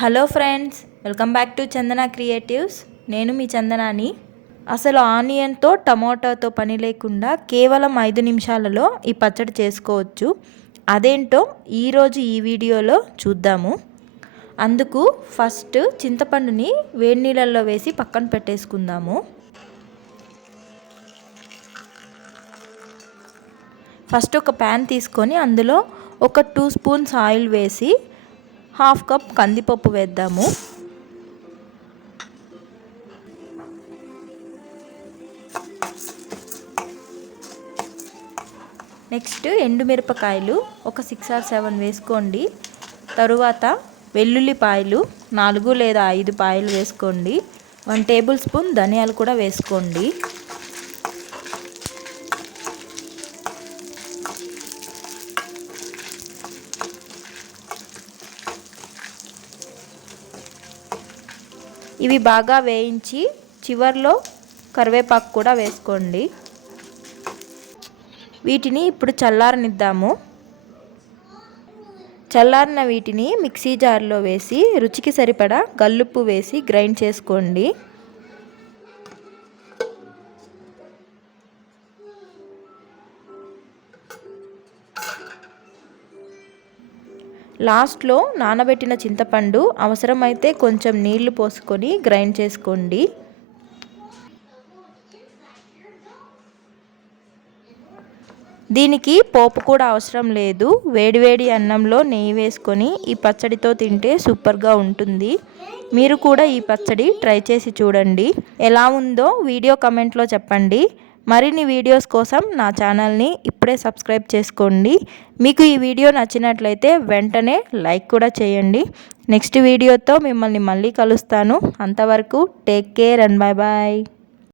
Hello friends, welcome back to Chandana creatives. నేను మీ చందనాని. అసలు ఆనియన్తో టమాటాతో పని లేకుండా కేవలం 5 నిమిషాలలో ఈ పచ్చడి చేసుకోవచ్చు. అదేంటో ఈరోజు ఈ వీడియోలో చూద్దాము. అందుకు ఫస్ట్ చింతపండుని వేడి నీళ్ళల్లో వేసి పక్కన పెట్టేసుకుందాము. ఫస్ట్ ఒక ప్యాన్ తీసుకొని అందులో ఒక 2 స్పూన్స్ ఆయిల్ వేసి 1/2 కప్ కందిపప్పు వేద్దాము. నెక్స్ట్ ఎండుమిరపకాయలు ఒక 6 or 7 వేసుకోండి. తరువాత వెల్లుల్లిపాయలు 4 లేదా 5 పాయలు వేసుకోండి. 1 టేబుల్ స్పూన్ ధనియాలు కూడా వేసుకోండి. ఇవి బాగా వేయించి చివర్లో కరివేపాకు కూడా వేసుకోండి. వీటిని ఇప్పుడు చల్లారనిద్దాము. చల్లారిన వీటిని మిక్సీ జార్లో వేసి రుచికి సరిపడా గల్లుప్పు వేసి గ్రైండ్ చేసుకోండి. లాస్ట్లో నానబెట్టిన చింతపండు అవసరమైతే కొంచెం నీళ్లు పోసుకొని గ్రైండ్ చేసుకోండి. దీనికి పోపు కూడా అవసరం లేదు. వేడివేడి అన్నంలో నెయ్యి వేసుకొని ఈ పచ్చడితో తింటే సూపర్గా ఉంటుంది. మీరు కూడా ఈ పచ్చడి ట్రై చేసి చూడండి. ఎలా ఉందో వీడియో కమెంట్లో చెప్పండి. మరిన్ని వీడియోస్ కోసం నా ఛానల్ని ఇప్పుడే సబ్స్క్రైబ్ చేసుకోండి. మీకు ఈ వీడియో నచ్చినట్లయితే వెంటనే లైక్ కూడా చేయండి. నెక్స్ట్ వీడియోతో మిమ్మల్ని మళ్ళీ కలుస్తాను. అంతవరకు take care and bye bye.